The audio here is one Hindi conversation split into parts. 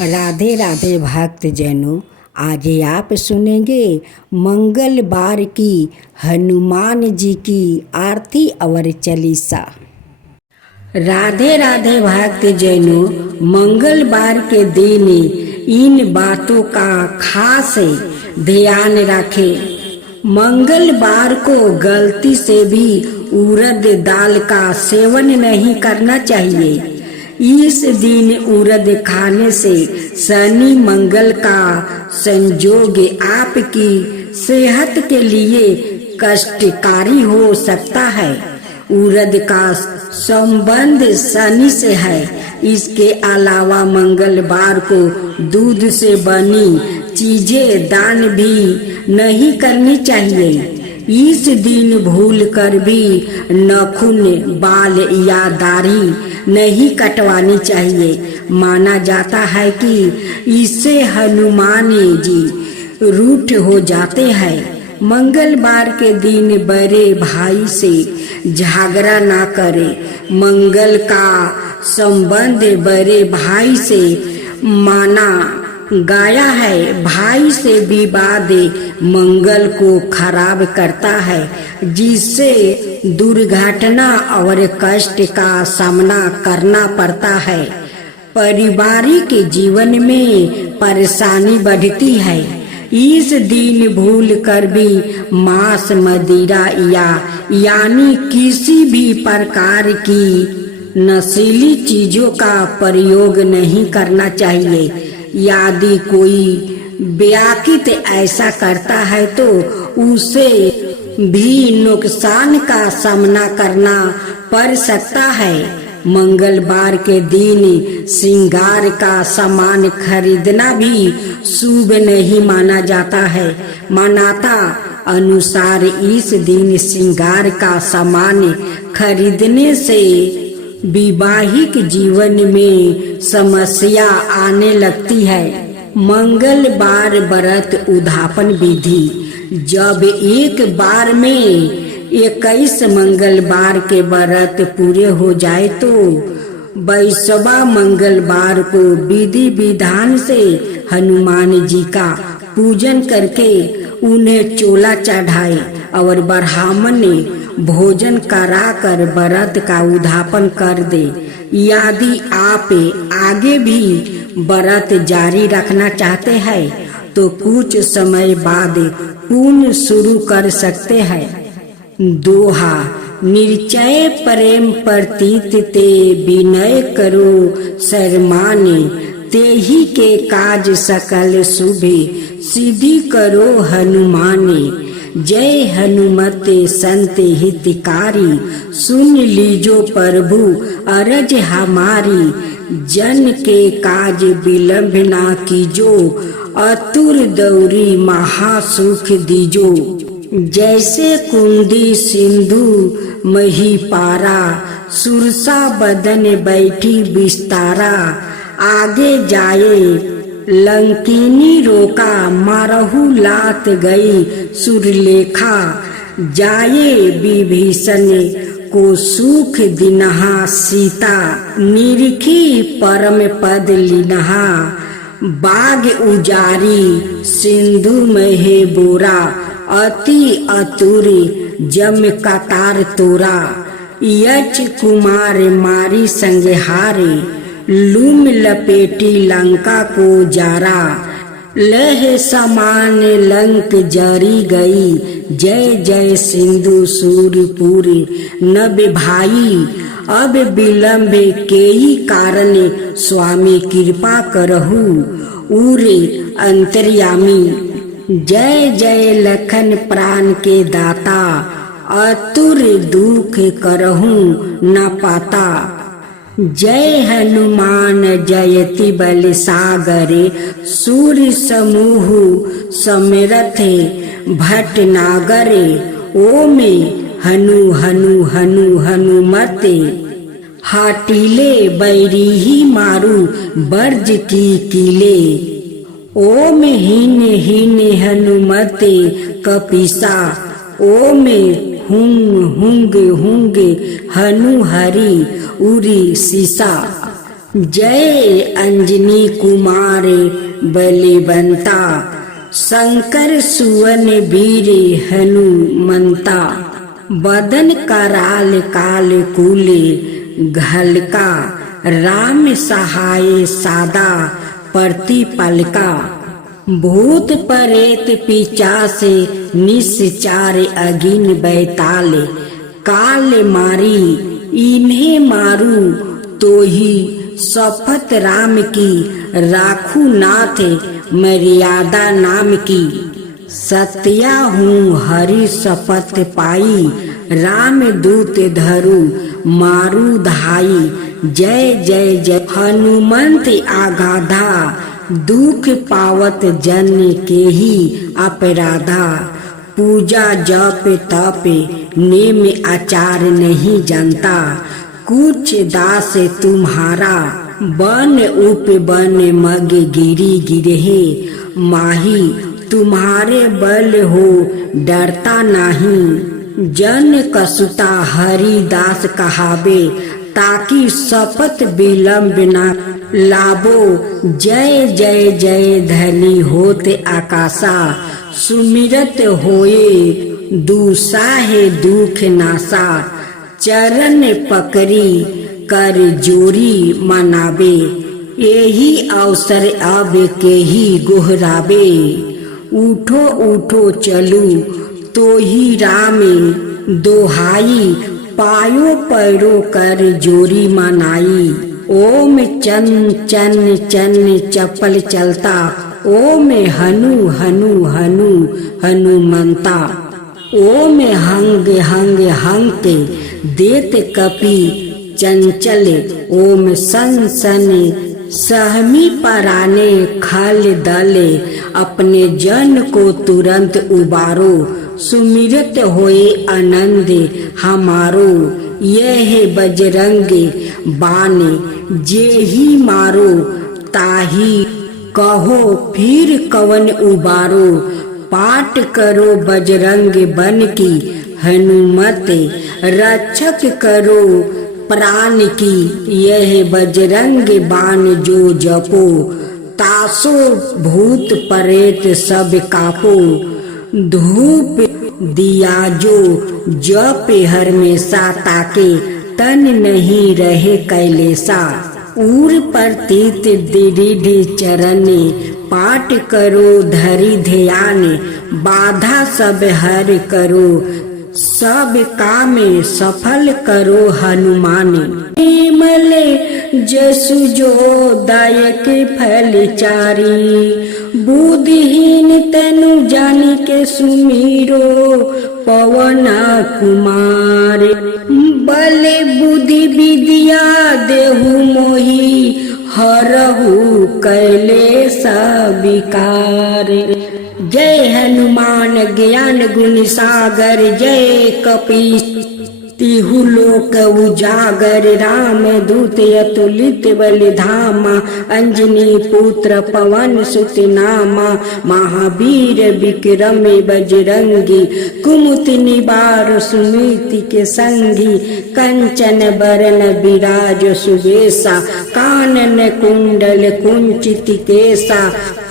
राधे राधे भक्त जनों, आज आप सुनेंगे मंगलवार की हनुमान जी की आरती और चालीसा। राधे राधे भक्त जनों, मंगलवार के दिन इन बातों का खास ध्यान रखें। मंगलवार को गलती से भी उड़द दाल का सेवन नहीं करना चाहिए। इस दिन उड़द खाने से शनि मंगल का संयोग आपकी सेहत के लिए कष्टकारी हो सकता है। उड़द का संबंध शनि से है। इसके अलावा मंगलवार को दूध से बनी चीजें दान भी नहीं करनी चाहिए। इस दिन भूल कर भी नाखून, बाल या दाढ़ी नहीं कटवानी चाहिए। माना जाता है कि इससे हनुमान जी रूठ हो जाते हैं। मंगलवार के दिन बड़े भाई से झगड़ा ना करे। मंगल का संबंध बड़े भाई से माना गया है। भाई से विवाद मंगल को खराब करता है, जिससे दुर्घटना और कष्ट का सामना करना पड़ता है। पारिवारिक जीवन में परेशानी बढ़ती है। इस दिन भूल कर भी मांस, मदिरा यानी किसी भी प्रकार की नशीली चीजों का प्रयोग नहीं करना चाहिए। यदि कोई व्याकित ऐसा करता है तो उसे भी नुकसान का सामना करना पड़ सकता है। मंगलवार के दिन श्रृंगार का सामान खरीदना भी शुभ नहीं माना जाता है। मान्यता अनुसार इस दिन श्रृंगार का सामान खरीदने से वैवाहिक जीवन में समस्या आने लगती है। मंगलवार व्रत उद्यापन विधि। जब एक बार में 21 मंगलवार के व्रत पूरे हो जाए तो 22वां मंगलवार को विधि विधान से हनुमान जी का पूजन करके उन्हें चोला चढ़ाए और ब्राह्मण भोजन कराकर व्रत का उद्यापन कर दे। यदि आप आगे भी व्रत जारी रखना चाहते हैं तो कुछ समय बाद पुनः शुरू कर सकते हैं। दोहा। निश्चय प्रेम प्रतीत ते विनय करो शर्माने, तेहि के काज सकल शुभे सिद्धि करो हनुमाने। जय हनुमत संत हितकारी, सुन लीजो प्रभु अरज हमारी। जन के काज विलंब ना कीजो, अतुर दौरी महासुख दीजो। जैसे कुंडी सिंधु मही पारा, सुरसा बदन बैठी बिस्तारा। आगे जाए लंकिनी रोका, मारहु लात गई सुरलेखा। जाए विभीषण को सुख दिनहा, सीता निरखी परम पद लिनहा। बाग उजारी सिंधु महे बोरा, अति अतुरी जम कतार तोरा। यच कुमार मारी संहारे, लूम लपेटी लंका को जारा। लह समान लंक जरी गई, जय जय सिंधु सूरपुरी नभ भाई। अब विलंब केई कारण, स्वामी कृपा करहु उरे अंतर्यामी। जय जय लखन प्राण के दाता, अतुर दुख करहु न पाता। जय हनुमान जयति बल सागरे, सूर्य समूह समरथ भट नागरे। ओम हनु हनु हनु हनुमते, हाटीले बैरीही मारू बर्ज की कीले। ओम हीन हीन हनुमते कपिसा, ओम हुंग हुंग हुंग हनु हरि उरी सीसा। जय अंजनी कुमार बलवंता, शंकर सुवन वीर हनुमंता। बदन कराल काल कूले घलका, राम सहाय सादा प्रतिपल का। भूत परेत पिचास निश्चार अगिन बैताल, काल मारी इन्हें मारू तो ही शपथ राम की, राखू नाथ मर्यादा नाम की। सत्या हूँ हरि शपथ पाई, राम दूत धरू मारू धाई। जय जय जय हनुमंत आगाधा, दुख पावत जन के ही अपराधा। पूजा जप तप नेम आचार नहीं जानता, कुछ दास तुम्हारा बन उप बन मग गिरी गिरहे माही। तुम्हारे बल हो डरता नहीं, जन कसुता हरिदास कहावे, ताकि शपथ विलंब न लाबो। जय जय जय धनी होते आकाशा, सुमिरत होए दुसाहे दुख नासा। चरण पकड़ी कर जोरी मनावे, यही अवसर अब के ही गोहरावे। उठो उठो चलू तो ही रामे दोहाई, पायो पैरो कर जोरी मनाई। ओम चन चन चन चपल चलता, ओम हनु हनु हनु हनुमंता। ओम हंग हंग हंक देत कपि चंचल, ओम सन सन सहमी पराने खल दले। अपने जन को तुरंत उबारो, सुमिरत होए आनंद हमारो। यह बजरंग बाण जे ही मारो, ताही कहो फिर कवन उबारो। पाठ करो बजरंग बन की हनुमत, रक्षक करो प्राण की। यह बजरंग बाण जो जपो, तासो भूत परेत सब कापो। धूप दिया जो जप हमेशा, ताके तन नहीं रहे कैलेसा। उर प्रतीत दृढ़ चरण, पाठ करो धरि ध्यान। बाधा सब हर करो, सब काम सफल करो हनुमान। निर्मल जसु जो दायक फल चारी, बुद्धिहीन तनु जानी के सुमीरो पवन कुमार। बल बुद्धि विद्या देहु मोहि, हरहु कैलेस विकार। जय हनुमान ज्ञान गुण सागर, जय कपीस तिहु लोक उजागर। राम दूत अतुलित बल धामा, अंजनी पुत्र पवन सुत नामा। महावीर विक्रम बजरंगी, कुमति निवार सुनीति के संगी। कंचन बरन विराज सुबेसा, कानन कुंडल कुंचित केसा।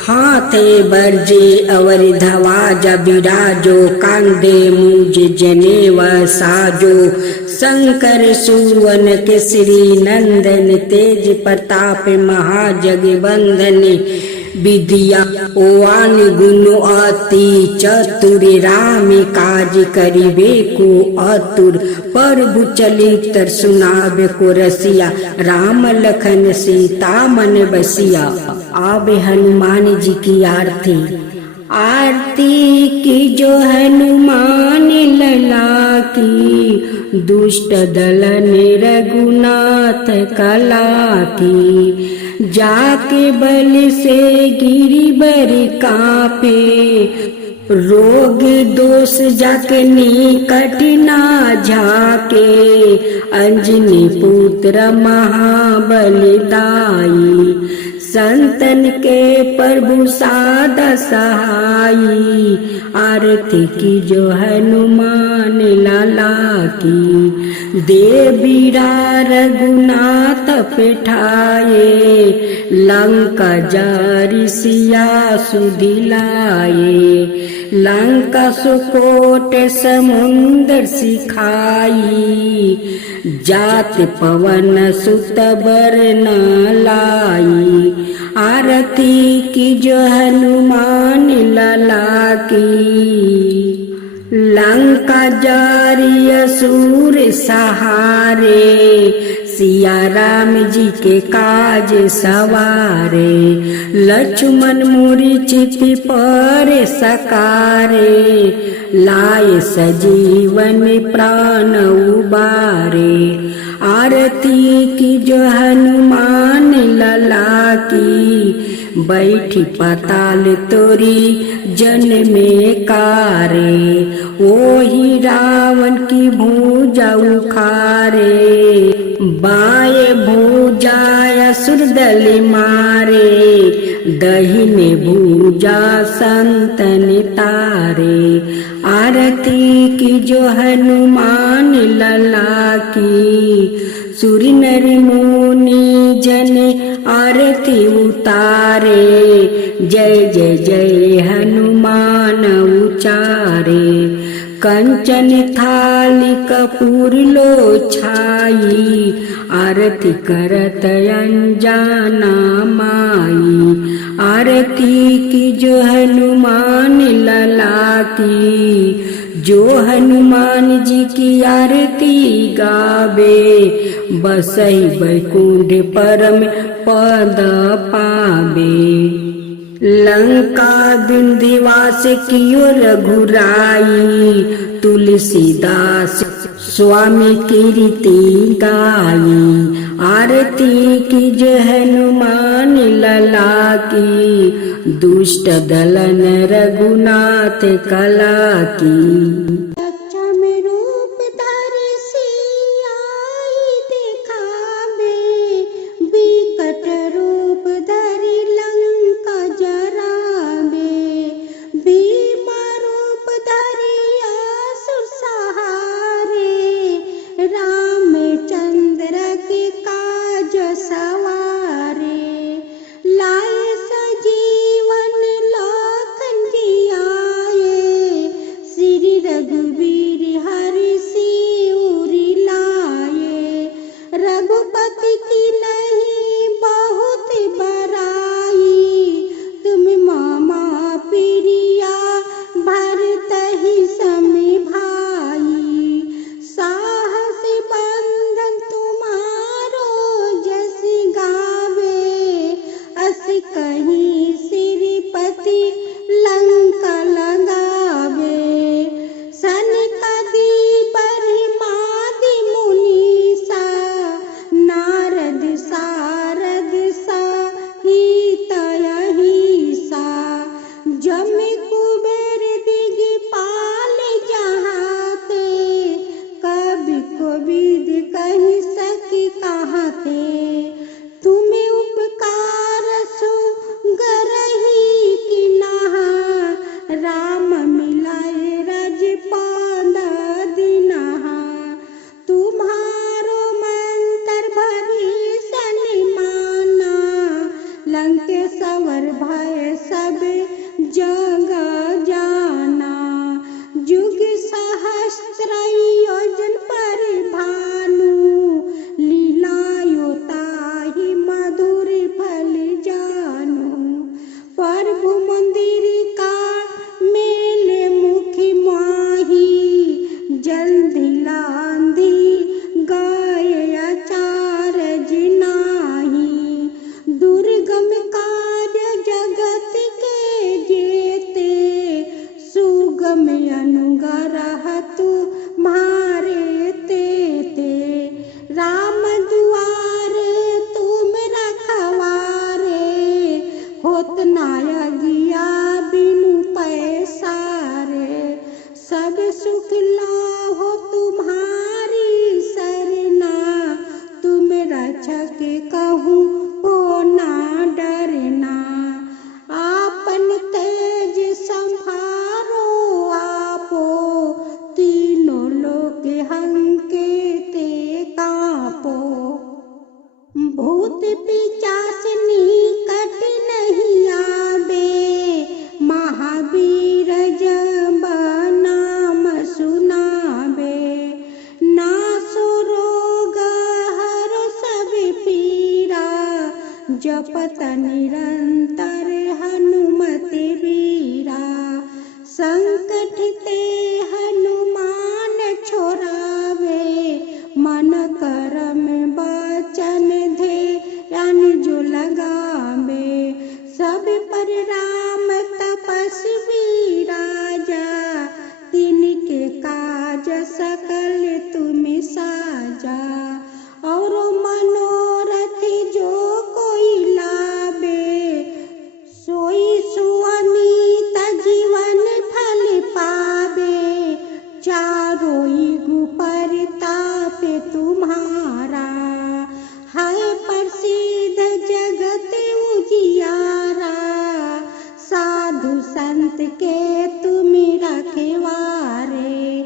हाथे बरजे अवर धवाजा, विराजो कांदे मुझ जनेव साजो। शंकर सुवन केसरी नंदन, तेज प्रताप महाजगवंदन। विद्या ओआन गुण अति चतुर, राम काज करिबे को अतुर। प्रभु चरित्र सुनाबे को रसिया, राम लखन सीता मन बसिया। आबे हनुमान जी की आरती। आरती की जो हनुमान लला की, दुष्ट दल रघुनाथ कला की। जाके बल से गिरी बर कापे, रोग दोष जाके निकट ना झाके। अंजनी पुत्र महाबलदाई, संतन के प्रभु सादा सहाई, आरती की जो हनुमान लाला की। देवीरा रघुनाथ पिठाए, लंका जारी सिया सुधिलाए। लंका सुकोट समुंदर सिखाई, जात पवन सुत बर न लाई। आरती की जो हनुमान लला की। लंका जारी असुर सहारे, सिया राम जी के काज सवारे। लक्ष्मण मुरि चिति पर सकारे, लाए सजीवन प्राण उबारे। आरती की जो हनुमान लला की, बैठी पाताल तोरी जन में कारे। ओही रावण की भुजा उखारे, बाएं भुजा असुर दल मारे। दहिने भुजा संतन तारे, आरती की जो हनुमान लला की। सुर नर मुनि जन आरती उतारे, जय जय जय हनुमान उचारे। कंचन थाली कपूर लो छाई, आरती करत अंजाना माई। आरती की जो हनुमान लला की, जो हनुमान जी की आरती गावे। बसई बैकुंठ परम पद पावे। लंका विंध्यवास कियो रघुराई, तुलसीदास स्वामी कीर्ति गाई। आरती की जो हनुमान लला की, दुष्ट दलन रघुनाथ कला की। रघु भूत पिचास निकट नहीं आवे, महावीर जब नाम सुनावे। नासो रोग हर सब पीरा, जपत निरंतर हनुमति वीरा। संकट ते हनुमान छोड़ावे, मन कर्म वचन ध्यान जो लगावे। सब पर राम तपस्वी राजा, तिनके काज सकल तुम साजा। और मनोरथ जो कोई लावे, सोई सुअमित जीवन फल पावे। चारों युग परताप तुम्हारा, है प्रसिद्ध जगत उजियारा। साधु संत के तुम रखवारे,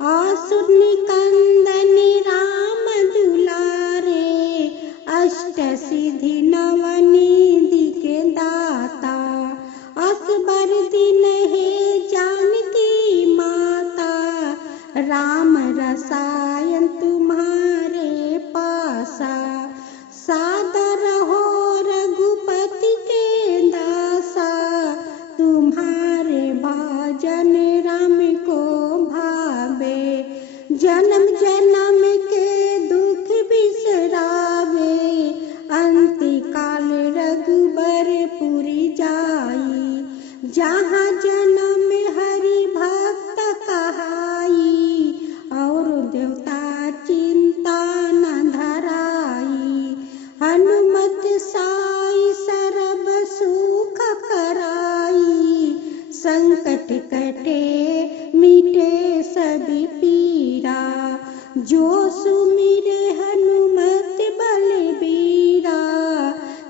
असुर निकंदन राम दुलारे। अष्ट सिद्धि नव निधि के दाता, असबर दिन है जानकी माता। राम रसायन तुम्हारे पासा, सादर हो रघुपति के दासा। तुम्हारे भजन राम को भावे, जन्म जन्म के दुख बिसरावे। अंति काल रघुबर पुरी जाई, जहाँ जन्म हरि भक्त कहाई। और देवता चिंता न धराई, हनुमत साई सरब सुख कराई। संकट कटे मिटे सभी पीरा, जो सुमिरे हनुमत बलबीरा।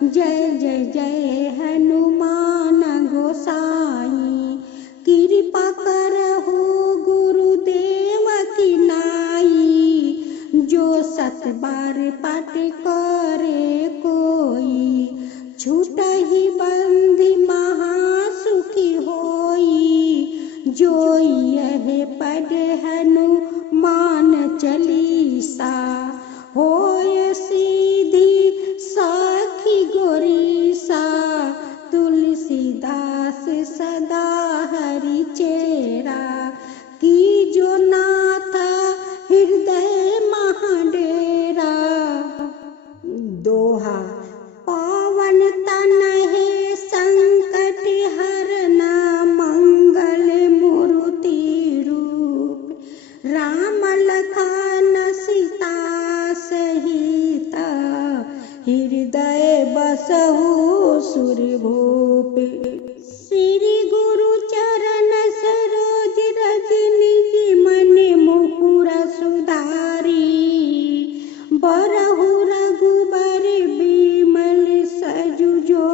जय जय जय हनुमान गोसाई, कृपा करहु गुरुदेव की नाई। जो सत बार पाठ करे कोई, छूटहि बंधि महासुखी होई। जो यह पढ़ हनुमान चालीसा, होय सीधी साखी गोरीसा। तुलसीदास सदा हरि चेरा, की जो नाथ हृदय महाडेरा। दोहा पावन तन है संकट हरना, मंगल मूर्ति रूप। राम लखन सीता सहित, हृदय बसहु सुरभूप। श्री गुरु चरण सरोज रज निज मन मुकुर सुधारी। बरहु रघुबर बिमल सजुजो,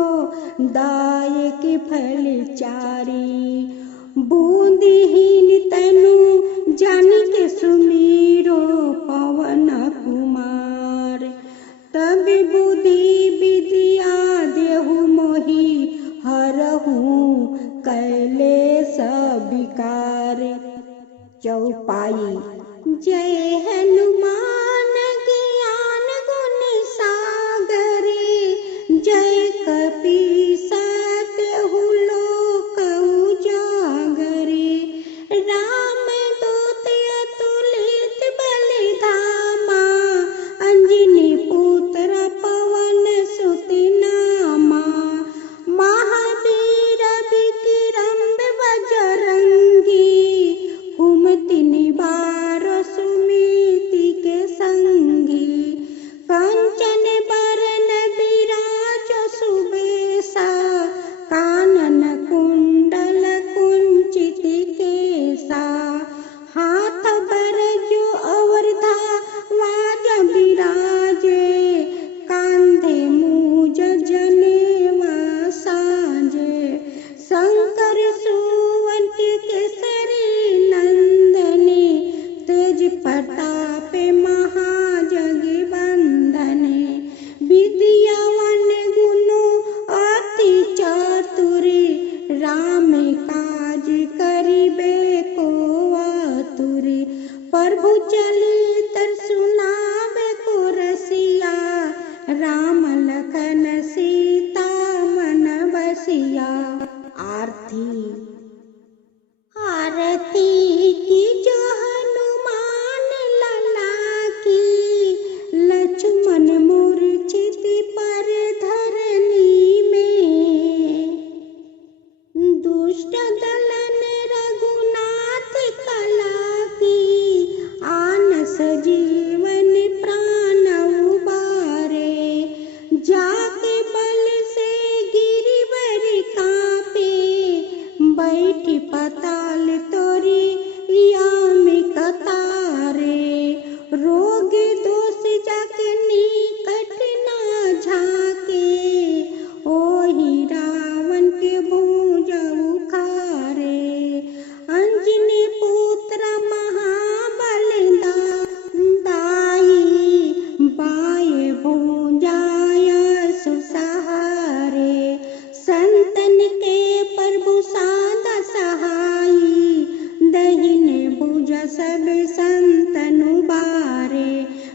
दायक फल चारी। बूंदहीन तनु जानिके सुमीरो, पवन कुमार। तब बुद्धि विद्या देहु मोहि, हरहु कैलेस विकार। चौपाई। जय हनुमान ज्ञान गुण सागरे, जय कपीस तिहु लोक उजागरे।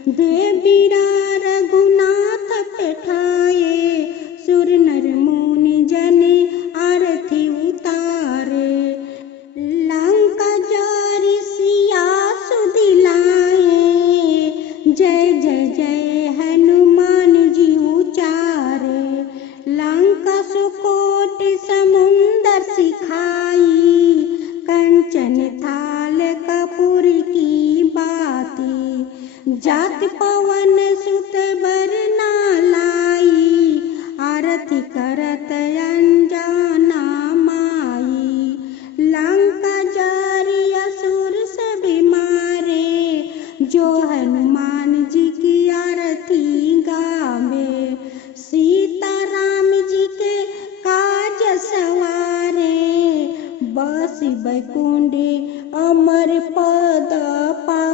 देवीरा रघुनाथ पेठाए सुर नर मुनि जने आरती उतारे लंका जारी सिया सुदिलाए जय जय जय हनुमान जी उचारे लंका सुकोट समुंदर सिखाई कंचन थाल कपूर की बाती जात पवन सुत बरना लाई आरती करत अंजना माई लंका जारी असुर सब मारे जो हनुमान जी की आरती गावे सीता राम जी के काज सवारे बसी बैकुंडे अमर पद पा